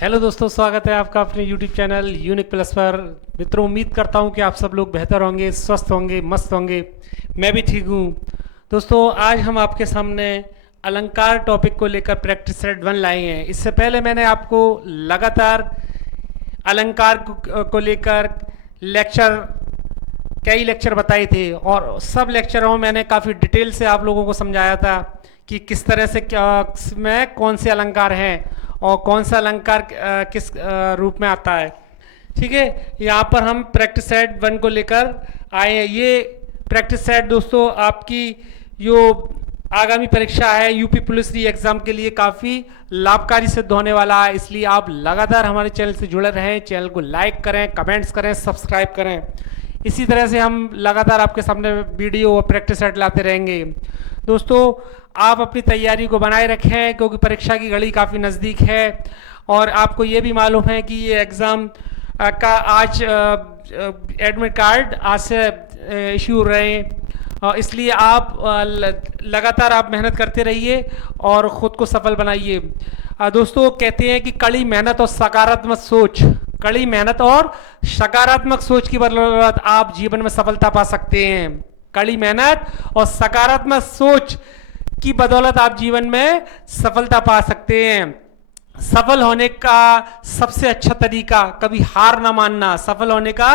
Hello दोस्तों, स्वागत है आपका अपने यूट्यूब चैनल यूनिक प्लस पर। मित्रों, उम्मीद करता हूं कि आप सब लोग बेहतर होंगे, स्वस्थ होंगे, मस्त होंगे। मैं भी ठीक हूं। दोस्तों, आज हम आपके सामने अलंकार टॉपिक को लेकर प्रैक्टिस सेट 1 लाए हैं। इससे पहले मैंने आपको लगातार अलंकार को लेकर लेक्चर कई लेक्चर बताए थे और सब लेक्चरों में मैंने काफ़ी डिटेल से आप लोगों को समझाया था कि किस तरह से क्या में कौन से अलंकार हैं और कौन सा अलंकार किस रूप में आता है। ठीक है, यहाँ पर हम प्रैक्टिस सेट 1 को लेकर आए हैं। ये प्रैक्टिस सेट दोस्तों आपकी जो आगामी परीक्षा है यूपी पुलिस री एग्जाम के लिए काफ़ी लाभकारी सिद्ध होने वाला है। इसलिए आप लगातार हमारे चैनल से जुड़े रहें, चैनल को लाइक करें, कमेंट्स करें, सब्सक्राइब करें। इसी तरह से हम लगातार आपके सामने वीडियो और प्रैक्टिस सेट लाते रहेंगे। दोस्तों, आप अपनी तैयारी को बनाए रखें क्योंकि परीक्षा की घड़ी काफ़ी नज़दीक है और आपको ये भी मालूम है कि ये एग्ज़ाम का आज एडमिट कार्ड आज से इशू हो रहे हैं। इसलिए आप लगातार आप मेहनत करते रहिए और ख़ुद को सफल बनाइए। दोस्तों, कहते हैं कि कड़ी मेहनत और सकारात्मक सोच, कड़ी मेहनत और सकारात्मक सोच की बदौलत आप जीवन में सफलता पा सकते हैं। कड़ी मेहनत और सकारात्मक सोच की बदौलत आप जीवन में सफलता पा सकते हैं। सफल होने का सबसे अच्छा तरीका कभी हार ना मानना। सफल होने का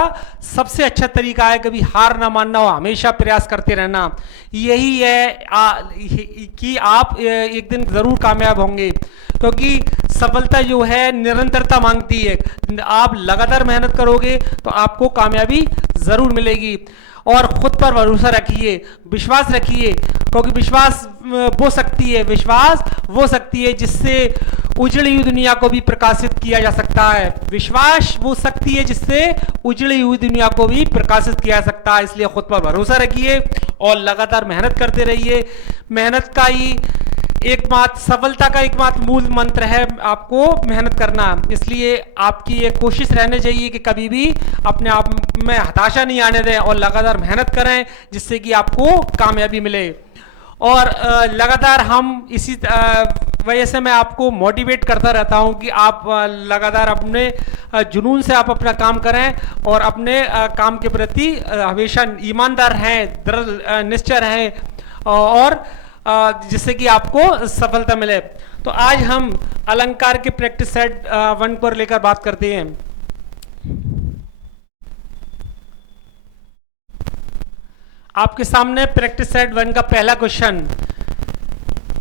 सबसे अच्छा तरीका है कभी हार ना मानना और हमेशा प्रयास करते रहना। यही है कि आप एक दिन जरूर कामयाब होंगे क्योंकि सफलता जो है निरंतरता मांगती है। आप लगातार मेहनत करोगे तो आपको कामयाबी जरूर मिलेगी। और खुद पर भरोसा रखिए, विश्वास रखिए क्योंकि विश्वास वो शक्ति है जिससे उजड़ी हुई दुनिया को भी प्रकाशित किया जा सकता है। विश्वास वो शक्ति है जिससे उजड़ी हुई दुनिया को भी प्रकाशित किया जा सकता है। इसलिए खुद पर भरोसा रखिए और लगातार मेहनत करते रहिए। मेहनत का ही एकमात्र सफलता का एकमात्र मूल मंत्र है आपको मेहनत करना। इसलिए आपकी ये कोशिश रहनी चाहिए कि कभी भी अपने आप में हताशा नहीं आने दें और लगातार मेहनत करें जिससे कि आपको कामयाबी मिले। और लगातार हम इसी वजह से मैं आपको मोटिवेट करता रहता हूं कि आप लगातार अपने जुनून से आप अपना काम करें और अपने काम के प्रति हमेशा ईमानदार रहें, दृढ़ निश्चय रहें और जिससे कि आपको सफलता मिले। तो आज हम अलंकार के प्रैक्टिस सेट 1 पर लेकर बात करते हैं। आपके सामने प्रैक्टिस सेट 1 का पहला क्वेश्चन।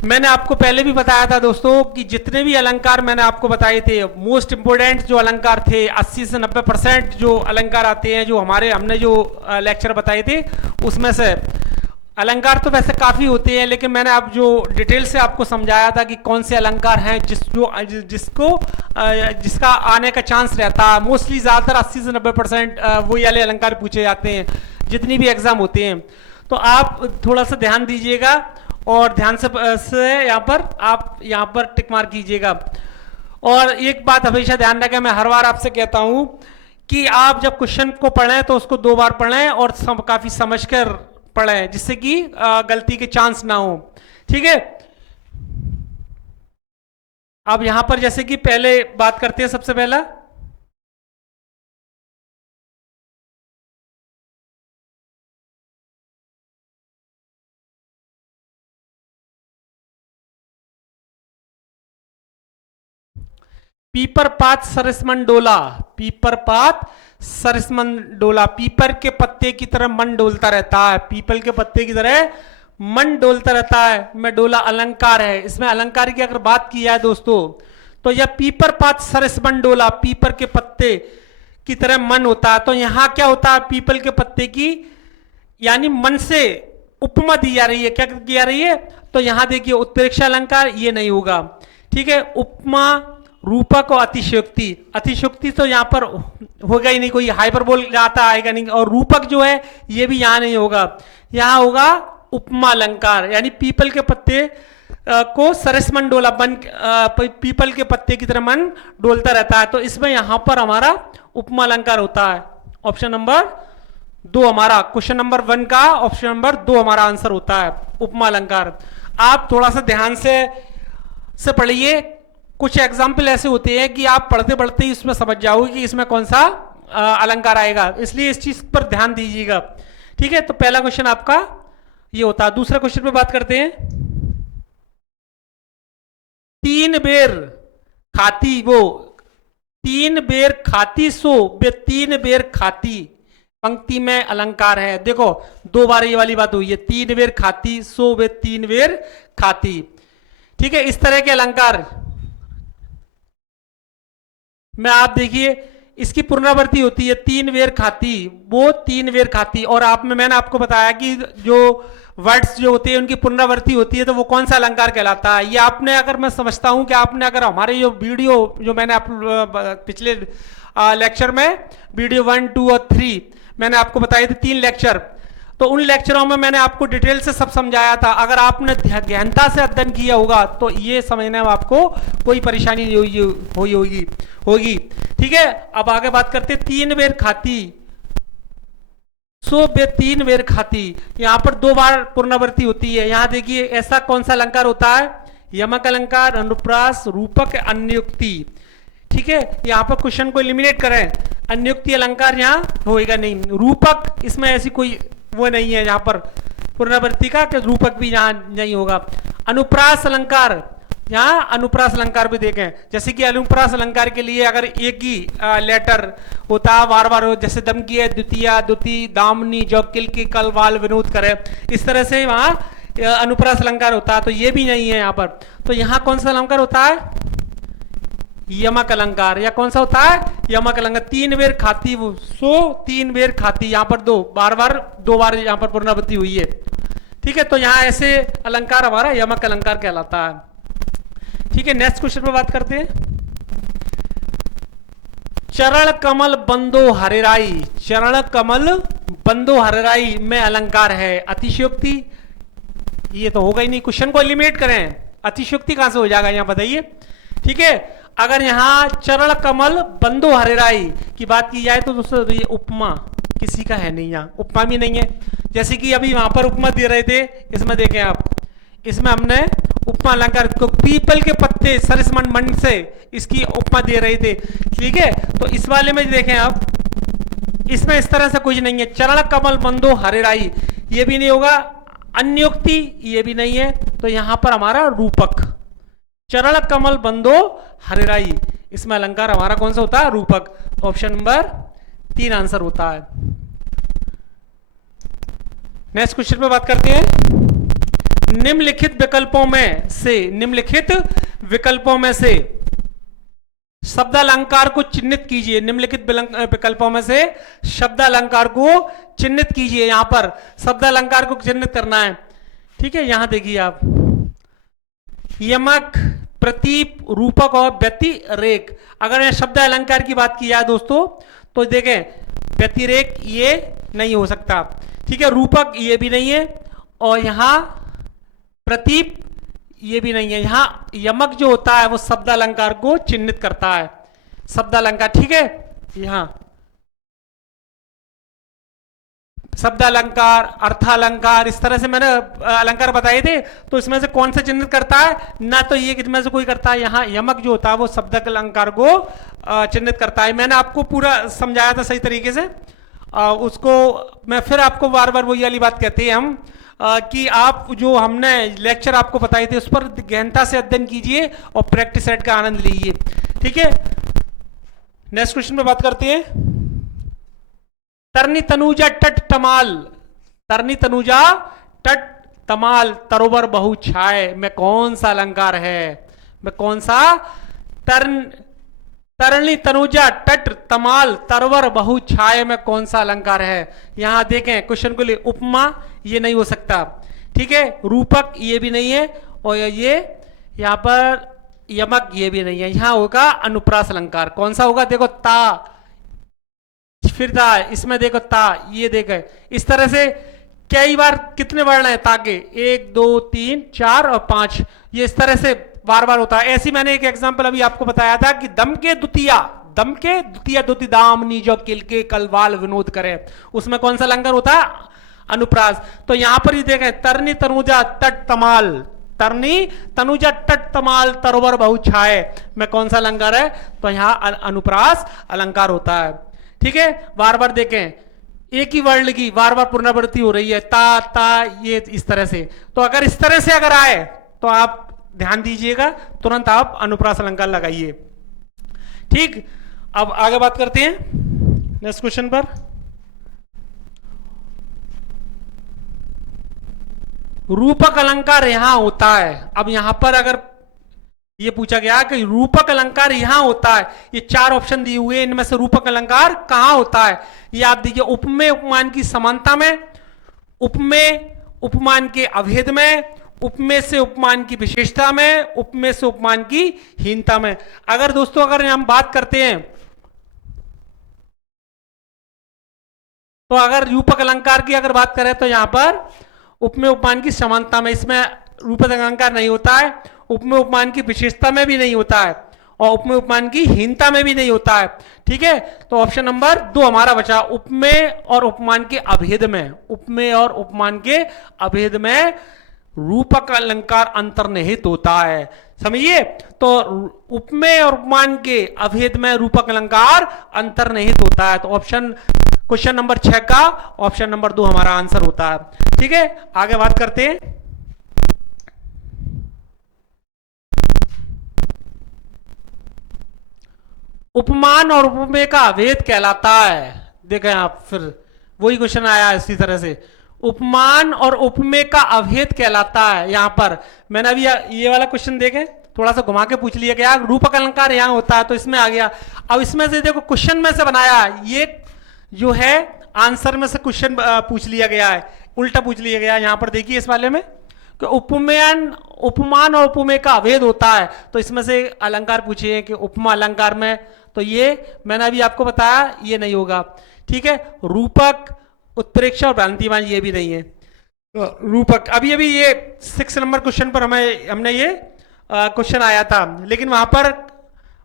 मैंने आपको पहले भी बताया था दोस्तों कि जितने भी अलंकार मैंने आपको बताए थे, मोस्ट इंपोर्टेंट जो अलंकार थे, 80 से 90% जो अलंकार आते हैं, जो हमने जो लेक्चर बताए थे उसमें से अलंकार तो वैसे काफ़ी होते हैं, लेकिन मैंने अब जो डिटेल से आपको समझाया था कि कौन से अलंकार हैं जिसका आने का चांस रहता है। मोस्टली ज़्यादातर 80 से 90% वही वाले अलंकार पूछे जाते हैं जितनी भी एग्जाम होते हैं। तो आप थोड़ा सा ध्यान दीजिएगा और ध्यान से यहाँ पर टिक मार कीजिएगा। और एक बात हमेशा ध्यान रखें, मैं हर बार आपसे कहता हूँ कि आप जब क्वेश्चन को पढ़ें तो उसको 2 बार पढ़ें और काफ़ी समझ कर पढ़ें जिससे कि गलती के चांस ना हो। ठीक है, अब यहां पर जैसे कि पहले बात करते हैं। सबसे पहला पीपर पात सरिसमन डोला। पीपर पात सरिसमन डोला, पीपर के पत्ते की तरह मन डोलता रहता है। पीपल के पत्ते की तरह मन डोलता रहता है मैं डोला अलंकार है। इसमें अलंकार की अगर बात की जाए दोस्तों तो यह पीपर पात सरिसमन डोला, पीपर के पत्ते की तरह मन होता है। तो यहां क्या होता है, पीपल के पत्ते की यानी मन से उपमा दी जा रही है। क्या की जा रही है, तो यहां देखिए उत्प्रेक्षा अलंकार ये नहीं होगा। ठीक है, उपमा, रूपक और अतिशयोक्ति। अतिशयोक्ति तो यहाँ पर होगा ही नहीं, कोई हाइपरबोल जाता आएगा नहीं। और रूपक जो है ये भी यहाँ नहीं होगा, यहाँ होगा उपमा अलंकार। यानी पीपल के पत्ते को सरसमन डोला, पीपल के पत्ते की तरह मन डोलता रहता है। तो इसमें यहाँ पर हमारा उपमा अलंकार होता है। ऑप्शन नंबर 2 हमारा, क्वेश्चन नंबर 1 का ऑप्शन नंबर 2 हमारा आंसर होता है उपमा अलंकार। आप थोड़ा सा ध्यान से पढ़िए कुछ एग्जाम्पल ऐसे होते हैं कि आप पढ़ते पढ़ते ही इसमें समझ जाओगे कि इसमें कौन सा अलंकार आएगा, इसलिए इस चीज पर ध्यान दीजिएगा। ठीक है, तो पहला क्वेश्चन आपका ये होता है। दूसरे क्वेश्चन पे बात करते हैं। तीन बेर खाती वो, तीन बेर खाती सो बे तीन बेर खाती, पंक्ति में अलंकार है। देखो दो बार ये वाली बात हुई है, तीन बेर खाती सो बे तीन बेर खाती। ठीक है, इस तरह के अलंकार में आप देखिए इसकी पुनरावृत्ति होती है, तीन बेर खाती वो तीन बेर खाती। और आप में मैंने आपको बताया कि जो वर्ड्स जो होते हैं उनकी पुनरावृत्ति होती है तो वो कौन सा अलंकार कहलाता है। ये आपने अगर, मैं समझता हूं कि आपने अगर हमारे जो वीडियो जो मैंने आप पिछले लेक्चर में वीडियो 1, 2 और 3 मैंने आपको बताए थे 3 लेक्चर, तो उन लेक्चरों में मैंने आपको डिटेल से सब समझाया था। अगर आपने गहनता से अध्ययन किया होगा तो ये समझने में आपको कोई परेशानी नहीं होगी। ठीक है, अब आगे बात करते, तीन बेर खाती सो बे तीन बेर खाती, यहां पर 2 बार पुनरावृत्ति होती है। यहां देखिए ऐसा कौन सा अलंकार होता है, यमक अलंकार, अनुप्रास, रूपक, अन्योक्ति। ठीक है, यहां पर क्वेश्चन को एलिमिनेट करें, अन्योक्ति अलंकार यहां होएगा नहीं। रूपक, इसमें ऐसी कोई वो नहीं है यहां पर पुनरावृत्ति का, कि रूपक भी यहां नहीं होगा। अनुप्रास अलंकार, यहां अनुप्रास अलंकार भी देखें, जैसे कि अनुप्रास अलंकार के लिए अगर एक ही लेटर होता बार बार, जैसे दम की है द्वितीया, द्विती, दामनी, जौकिल की, कल, वाल, विनोद करे, इस तरह से वहां अनुप्रास अलंकार होता है, तो ये भी नहीं है यहां पर। तो यहां कौन सा अलंकार होता है, यमक अलंकार, या कौन सा होता है, यमक अलंकार। तीन बेर खाती वो सो तीन बेर खाती, यहां पर दो बार यहां पर पुनरावृत्ति हुई है। ठीक है, तो यहां ऐसे अलंकार हमारा यमक अलंकार कहलाता है। ठीक है, नेक्स्ट क्वेश्चन पे बात करते हैं। चरण कमल बंदो हरिराई, चरण कमल बंदो हरिराई में अलंकार है, अतिशयोक्ति, ये तो होगा ही नहीं, क्वेश्चन को एलिमिनेट करें, अतिशयोक्ति कहां से हो जाएगा यहां बताइए। ठीक है, अगर यहां चरण कमल बंदो हरिराई की बात की जाए तो दोस्तों ये उपमा किसी का है नहीं, यहां उपमा भी नहीं है। जैसे कि अभी वहां पर उपमा दे रहे थे, इसमें देखें आप, इसमें हमने उपमा अलंकार को पीपल के पत्ते सरिसमन मंड से इसकी उपमा दे रहे थे। ठीक है, तो इस वाले में देखें आप, इसमें इस तरह से कुछ नहीं है। चरण कमल बंदो हरिराई ये भी नहीं होगा, अन्योक्ति ये भी नहीं है, तो यहां पर हमारा रूपक, चरण कमल बंदो हरिराई, इसमें अलंकार हमारा कौन सा होता है, रूपक। ऑप्शन नंबर 3 आंसर होता है। नेक्स्ट क्वेश्चन पे बात करते हैं। निम्नलिखित विकल्पों में से शब्दालंकार को चिन्हित कीजिए। निम्नलिखित विकल्पों में से शब्दालंकार को चिन्हित कीजिए, यहां पर शब्दालंकार को चिन्हित करना है। ठीक है, यहां देखिए आप, यमक, प्रतीप, रूपक और व्यतिरेक। अगर यहां शब्द अलंकार की बात की जाए दोस्तों तो देखें व्यतिरेक ये नहीं हो सकता। ठीक है, रूपक ये भी नहीं है, और यहां प्रतीप ये भी नहीं है। यहां यमक जो होता है वो शब्द अलंकार को चिन्हित करता है, शब्द अलंकार। ठीक है, यहां शब्द अलंकार, अर्थालंकार, इस तरह से मैंने अलंकार बताए थे, तो इसमें से कौन सा चिन्हित करता है, ना तो ये इसमें से कोई करता है। यहाँ यमक जो होता है वो शब्द अलंकार को चिन्हित करता है। मैंने आपको पूरा समझाया था सही तरीके से, उसको मैं फिर आपको बार बार वही वाली बात कहते हैं हम, कि आप जो हमने लेक्चर आपको बताए थे उस पर गहनता से अध्ययन कीजिए और प्रैक्टिस सेट का आनंद लीजिए। ठीक है, नेक्स्ट क्वेश्चन पे बात करते हैं। तरनी तनुजा टट तमाल, तरनी तनुजा टट तमाल, तरोवर बहु छाए में कौन सा अलंकार है, में कौन सा, तरनी तनुजा टट तमाल तरवर बहु छाए में कौन सा अलंकार है। यहां देखें क्वेश्चन को लिए, उपमा ये नहीं हो सकता। ठीक है, रूपक ये भी नहीं है, और ये यहां पर यमक ये भी नहीं है। यहां होगा अनुप्रास अलंकार। कौन सा होगा, देखो ता, फिर ता, इसमें देखो ता, ये देखे, इस तरह से कई बार कितने वर्ण है ताके, 1 2 3 4 और 5, ये इस तरह से बार बार होता है। ऐसी मैंने एक एग्जांपल अभी आपको बताया था कि दम के द्वितीया द्युति दाम नीजो किल के कलवाल विनोद करे, उसमें कौन सा अलंकार होता है, अनुप्रास। तो यहां पर ही देखें, तरनी तनुजा तट तमाल, तरनी तनुजा तट तमाल तरोवर बहु छाए में कौन सा अलंकार है? तो यहां अनुप्रास अलंकार होता है। ठीक है, बार बार देखें, एक ही वर्ड की बार बार पुनरावृत्ति हो रही है, ता ये इस तरह से। तो अगर इस तरह से अगर आए तो आप ध्यान दीजिएगा, तुरंत आप अनुप्रास अलंकार लगाइए। ठीक, अब आगे बात करते हैं नेक्स्ट क्वेश्चन पर। रूपक अलंकार यहां होता है। अब यहां पर अगर ये पूछा गया कि रूपक अलंकार यहां होता है, ये चार ऑप्शन दिए हुए, इनमें से रूपक अलंकार कहां होता है? ये आप देखिए, उपमेय उपमान की समानता में, उपमेय उपमान के अभेद में, उपमेय से उपमान की विशेषता में, उपमेय से उपमान की हीनता में। अगर दोस्तों अगर हम बात करते हैं तो अगर रूपक अलंकार की अगर बात करें तो यहां पर उपमेय उपमान की समानता में, इसमें रूपक अलंकार नहीं होता है, उपमेय उपमान की विशेषता में भी नहीं होता है, और उपमेय उपमान की हीनता में भी नहीं होता है। ठीक है, तो ऑप्शन नंबर 2 हमारा बचा, उपमेय और उपमान के अभेद में। उपमेय और उपमान के अभेद में रूपक अलंकार अंतर्निहित होता है। समझिए, तो उपमेय और उपमान के अभेद में रूपक अलंकार अंतर्निहित होता है। तो ऑप्शन क्वेश्चन नंबर 6 का ऑप्शन नंबर 2 हमारा आंसर होता है। ठीक है, आगे बात करते हैं। उपमान और उपमेय का अभेद कहलाता है। देखें आप, फिर वही क्वेश्चन आया इसी तरह से, उपमान और उपमेय का अभेद कहलाता है। यहां पर मैंने अभी ये वाला क्वेश्चन देखें, थोड़ा सा घुमा के पूछ लिया गया, रूपक अलंकार यहां होता है तो इसमें आ गया। अब इसमें से देखो क्वेश्चन में से बनाया, ये जो है आंसर में से क्वेश्चन पूछ लिया गया है, उल्टा पूछ लिया गया है। यहां पर देखिए इस वाले में कि उपमान और उपमेय का अभेद होता है, तो इसमें से अलंकार पूछिए कि उपमा अलंकार में, तो ये मैंने अभी आपको बताया ये नहीं होगा। ठीक है, रूपक, उत्प्रेक्षा और भ्रांतिमान ये भी नहीं है। तो रूपक अभी अभी ये 6 नंबर क्वेश्चन पर हमने ये क्वेश्चन आया था, लेकिन वहां पर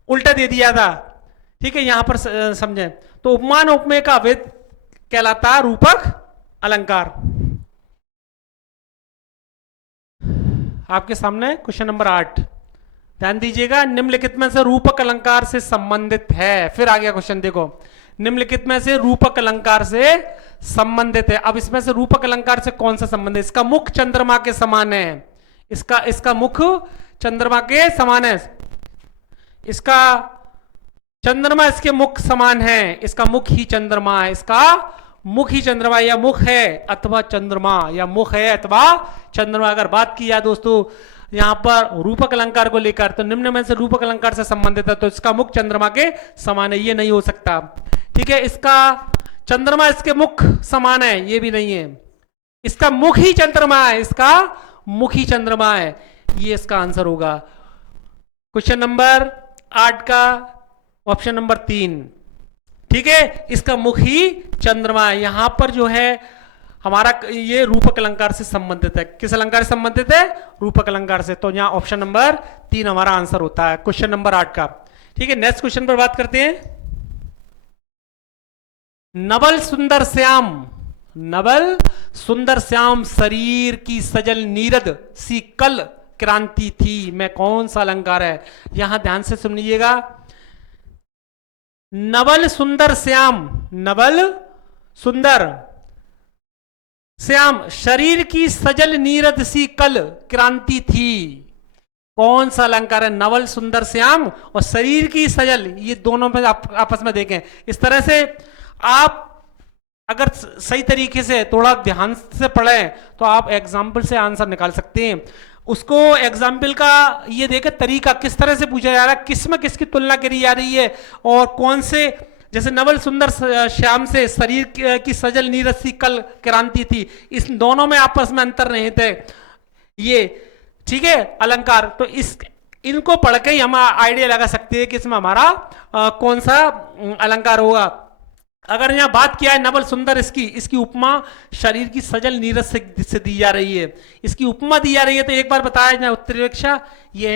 उल्टा दे दिया था। ठीक है, यहां पर समझें, तो उपमान और उपमेय का अभेद कहलाता है रूपक अलंकार। आपके सामने क्वेश्चन नंबर 8, ध्यान दीजिएगा, निम्नलिखित में से रूपक अलंकार से संबंधित है। फिर आ गया क्वेश्चन, देखो, निम्नलिखित में से रूपक अलंकार से संबंधित है। अब इसमें से रूपक अलंकार से कौन सा संबंधित? इसका मुख चंद्रमा के समान है, इसका मुख चंद्रमा के समान है, इसका चंद्रमा इसके मुख समान है, इसका मुख ही चंद्रमा है, इसका मुख ही चंद्रमा, या मुख है अथवा चंद्रमा, या मुख है अथवा चंद्रमा। अगर बात की है दोस्तों यहां पर रूपक अलंकार को लेकर, तो निम्न में से रूपक अलंकार से संबंधित है, तो इसका मुख चंद्रमा के समान है, ये नहीं हो सकता। ठीक है, इसका चंद्रमा इसके मुख समान है, ये भी नहीं है, इसका मुख ही चंद्रमा है, इसका मुख ही चंद्रमा है, ये इसका आंसर होगा। क्वेश्चन नंबर 8 का ऑप्शन नंबर 3। ठीक है, इसका मुख ही चंद्रमा है। यहां पर जो है हमारा ये रूपक अलंकार से संबंधित है। किस अलंकार से संबंधित है? रूपक अलंकार से। तो यहां ऑप्शन नंबर 3 हमारा आंसर होता है क्वेश्चन नंबर 8 का। ठीक है, नेक्स्ट क्वेश्चन पर बात करते हैं। नवल सुंदर श्याम, नवल सुंदर श्याम शरीर की सजल नीरद सी कल क्रांति थी में कौन सा अलंकार है? यहां ध्यान से सुनिएगा, नवल सुंदर श्याम, नवल सुंदर श्याम शरीर की सजल नीरद सी कल क्रांति थी, कौन सा अलंकार है? नवल सुंदर श्याम और शरीर की सजल, ये दोनों में आप आपस में देखें। इस तरह से आप अगर सही तरीके से थोड़ा ध्यान से पढ़ें तो आप एग्जाम्पल से आंसर निकाल सकते हैं। उसको एग्जाम्पल का ये देखें तरीका, किस तरह से पूछा जा रहा है, किस में किसकी तुलना करी जा रही है, और कौन से, जैसे नवल सुंदर श्याम से शरीर की सजल नीरद सी कल क्रांति थी, इस दोनों में आपस में अंतर नहीं थे ये। ठीक है, अलंकार, तो इस इनको पढ़ के ही हम आइडिया लगा सकते हैं कि इसमें हमारा कौन सा अलंकार होगा। अगर यहां बात किया है नवल सुंदर, इसकी उपमा शरीर की सजल नीरद से दी जा रही है, इसकी उपमा दी जा रही है, तो एक बार बताया जाए उत्प्रेक्षा, ये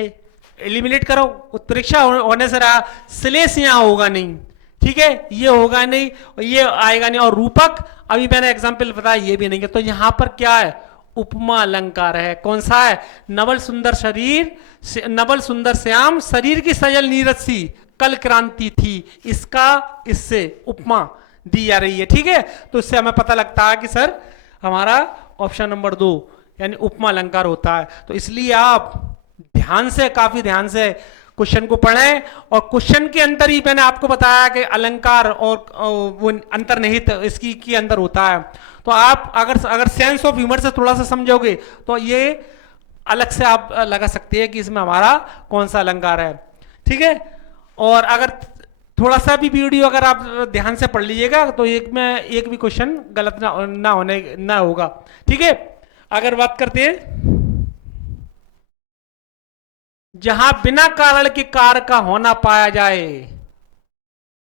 एलिमिनेट करो, उत्प्रेक्षा होने से रहा, श्लेष यहां होगा नहीं। ठीक है, ये होगा नहीं, ये आएगा नहीं, और रूपक अभी मैंने एग्जाम्पल बताया ये भी नहीं है। तो यहां पर क्या है? उपमा अलंकार है। कौन सा है? नवल सुंदर शरीर, नवल सुंदर श्याम शरीर की सजल नीरज सी कल क्रांति थी, इसका इससे उपमा दी जा रही है। ठीक है, तो इससे हमें पता लगता है कि सर हमारा ऑप्शन नंबर 2 यानी उपमा अलंकार होता है। तो इसलिए आप ध्यान से, काफी ध्यान से क्वेश्चन को पढ़ें, और क्वेश्चन के अंदर ही मैंने आपको बताया कि अलंकार और वो अंतर्निहित इसकी के अंदर होता है। तो आप अगर सेंस ऑफ ह्यूमर से थोड़ा सा समझोगे तो ये अलग से आप लगा सकते हैं कि इसमें हमारा कौन सा अलंकार है। ठीक है, और अगर थोड़ा सा भी वीडियो अगर आप ध्यान से पढ़ लीजिएगा तो एक भी क्वेश्चन गलत ना होगा। ठीक है, अगर बात करते हैं जहां बिना कारण के कार्य का होना पाया जाए,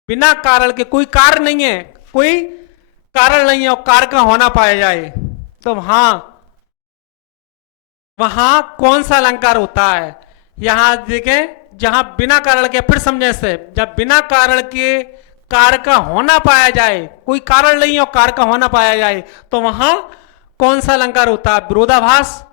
बिना कारण के, कोई कारण नहीं है, कोई कारण नहीं है और कार्य का होना पाया जाए, तो वहां कौन सा अलंकार होता है? यहां देखें, जहां बिना कारण के, फिर समझे से, जब बिना कारण के कार्य का होना पाया जाए, कोई कारण नहीं है और कार्य का होना पाया जाए, तो वहां कौन सा अलंकार होता है? विरोधाभास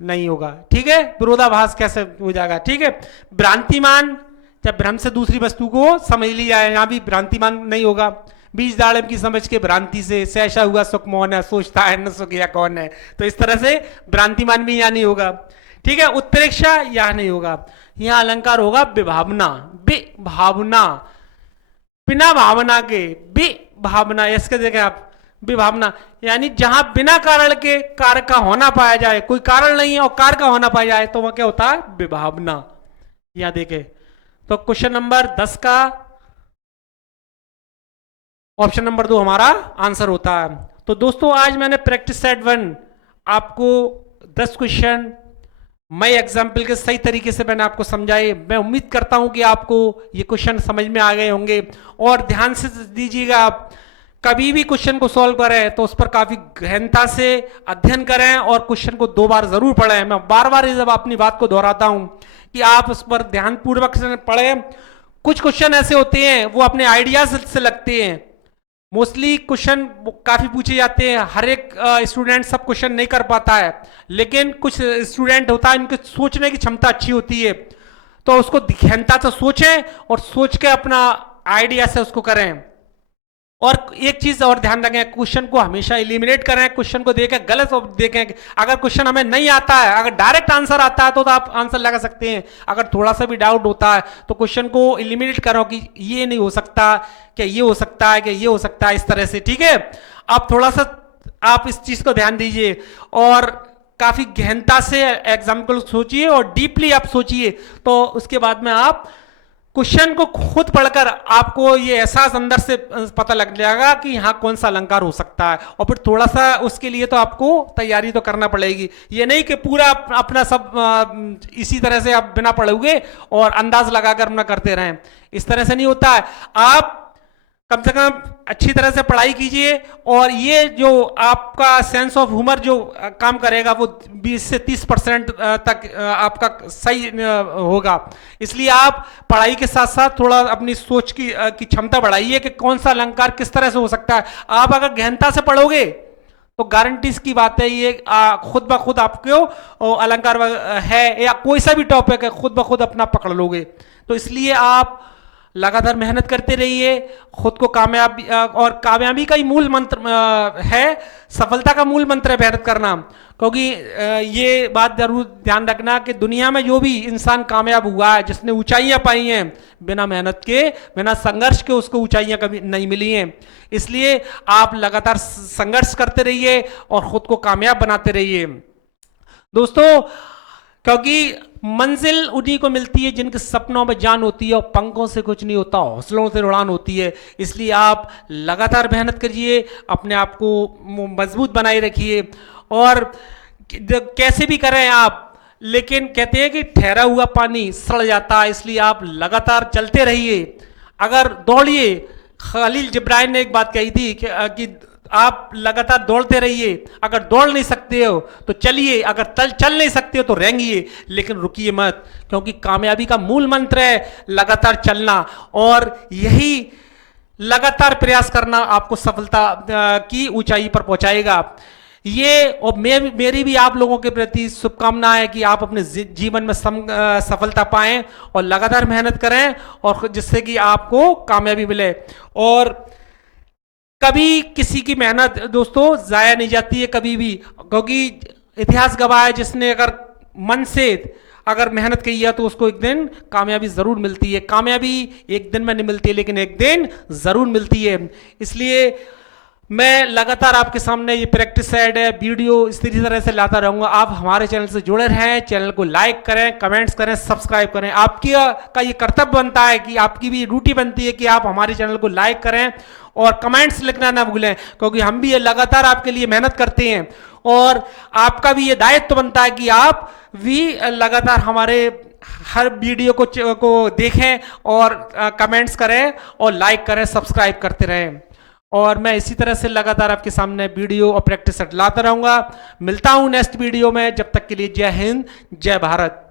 नहीं होगा। ठीक है, विरोधाभास कैसे हो जाएगा? ठीक है, भ्रांतिमान, जब भ्रम से दूसरी वस्तु को समझ ली जाए, यहां भी भ्रांतिमान नहीं होगा। बीज दाड़म की समझ के भ्रांति से सहसा हुआ सुख मौन है, सोचता है न सुख या कौन है, तो इस तरह से भ्रांतिमान भी यहां नहीं होगा। ठीक है, उत्प्रेक्षा यहां नहीं होगा। यहां अलंकार होगा विभावना, विभावना, बिना भावना के, विभावना, इसके देखें आप, विभावना यानी जहां बिना कारण के कार्य का होना पाया जाए, कोई कारण नहीं है और कार्य का होना पाया जाए, तो वह क्या होता है? विभावना। यहां देखें, तो क्वेश्चन नंबर 10 का ऑप्शन नंबर 2 हमारा आंसर होता है। तो दोस्तों आज मैंने प्रैक्टिस सेट 1 आपको 10 क्वेश्चन मैं एग्जाम्पल के सही तरीके से मैंने आपको समझाए। मैं उम्मीद करता हूं कि आपको ये क्वेश्चन समझ में आ गए होंगे, और ध्यान से दीजिएगा, आप कभी भी क्वेश्चन को सॉल्व करें तो उस पर काफी गहनता से अध्ययन करें और क्वेश्चन को 2 बार जरूर पढ़ें। मैं बार बार जब अपनी बात को दोहराता हूं कि आप उस पर ध्यानपूर्वक से पढ़ें। कुछ क्वेश्चन ऐसे होते हैं वो अपने आइडियाज से लगते हैं, मोस्टली क्वेश्चन काफी पूछे जाते हैं, हर एक स्टूडेंट सब क्वेश्चन नहीं कर पाता है, लेकिन कुछ स्टूडेंट होता है इनके सोचने की क्षमता अच्छी होती है, तो उसको गहनता से सोचें और सोच के अपना आइडिया से उसको करें। और एक चीज और ध्यान रखें, क्वेश्चन को हमेशा एलिमिनेट करें, क्वेश्चन को देखें, गलत देखें। अगर क्वेश्चन हमें नहीं आता है, अगर डायरेक्ट आंसर आता है तो आप आंसर लगा सकते हैं, अगर थोड़ा सा भी डाउट होता है तो क्वेश्चन को एलिमिनेट करो कि ये नहीं हो सकता, क्या ये हो सकता है, क्या ये हो सकता है, इस तरह से। ठीक है, आप थोड़ा सा आप इस चीज को ध्यान दीजिए और काफी गहनता से एग्जाम्पल सोचिए और डीपली आप सोचिए, तो उसके बाद में आप क्वेश्चन को खुद पढ़कर आपको ये एहसास अंदर से पता लग जाएगा कि यहाँ कौन सा अलंकार हो सकता है, और फिर थोड़ा सा उसके लिए तो आपको तैयारी तो करना पड़ेगी। ये नहीं कि पूरा अपना सब इसी तरह से आप बिना पढ़ोगे और अंदाज लगाकर अपना करते रहें, इस तरह से नहीं होता है। आप कम से कम अच्छी तरह से पढ़ाई कीजिए, और ये जो आपका सेंस ऑफ ह्यूमर जो काम करेगा वो 20 से 30% तक आपका सही होगा। इसलिए आप पढ़ाई के साथ साथ थोड़ा अपनी सोच की क्षमता बढ़ाइए कि कौन सा अलंकार किस तरह से हो सकता है। आप अगर गहनता से पढ़ोगे तो गारंटी की बात है ये खुद ब खुद आपको अलंकार है या कोई सा भी टॉपिक है खुद ब खुद अपना पकड़ लोगे। तो इसलिए आप लगातार मेहनत करते रहिए, खुद को कामयाब, और कामयाबी का ही मूल मंत्र है, सफलता का मूल मंत्र है मेहनत करना। क्योंकि ये बात जरूर ध्यान रखना कि दुनिया में जो भी इंसान कामयाब हुआ है, जिसने ऊंचाइयां पाई हैं, बिना मेहनत के, बिना संघर्ष के उसको ऊंचाइयां कभी नहीं मिली हैं। इसलिए आप लगातार संघर्ष करते रहिए और खुद को कामयाब बनाते रहिए दोस्तों, क्योंकि मंजिल उन्हीं को मिलती है जिनके सपनों में जान होती है और पंखों से कुछ नहीं होता, हौसलों से उड़ान होती है। इसलिए आप लगातार मेहनत करिए, अपने आप को मजबूत बनाए रखिए, और कैसे भी करें आप, लेकिन कहते हैं कि ठहरा हुआ पानी सड़ जाता है, इसलिए आप लगातार चलते रहिए। अगर दौड़िए, खलील जिब्रान ने एक बात कही थी कि आप लगातार दौड़ते रहिए, अगर दौड़ नहीं सकते हो तो चलिए, अगर चल नहीं सकते हो तो रेंगिए, लेकिन रुकिए मत, क्योंकि कामयाबी का मूल मंत्र है लगातार चलना, और यही लगातार प्रयास करना आपको सफलता की ऊंचाई पर पहुंचाएगा। ये और मेरी भी आप लोगों के प्रति शुभकामना है कि आप अपने जीवन में सफलता पाएं और लगातार मेहनत करें और जिससे कि आपको कामयाबी मिले। और कभी किसी की मेहनत दोस्तों जाया नहीं जाती है कभी भी, क्योंकि इतिहास गवाह है जिसने अगर मन से अगर मेहनत की है तो उसको एक दिन कामयाबी जरूर मिलती है। कामयाबी एक दिन में नहीं मिलती है लेकिन एक दिन जरूर मिलती है। इसलिए मैं लगातार आपके सामने ये प्रैक्टिस सेट है वीडियो इस तरह से लाता रहूंगा। आप हमारे चैनल से जुड़े रहें, चैनल को लाइक करें, कमेंट्स करें, सब्सक्राइब करें। आपकी का ये कर्तव्य बनता है कि आपकी भी ड्यूटी बनती है कि आप हमारे चैनल को लाइक करें और कमेंट्स लिखना ना भूलें, क्योंकि हम भी ये लगातार आपके लिए मेहनत करते हैं और आपका भी ये दायित्व बनता है कि आप भी लगातार हमारे हर वीडियो को देखें और कमेंट्स करें और लाइक करें, सब्सक्राइब करते रहें। और मैं इसी तरह से लगातार आपके सामने वीडियो और प्रैक्टिस लाता रहूंगा। मिलता हूं नेक्स्ट वीडियो में, जब तक के लिए जय हिंद, जय भारत।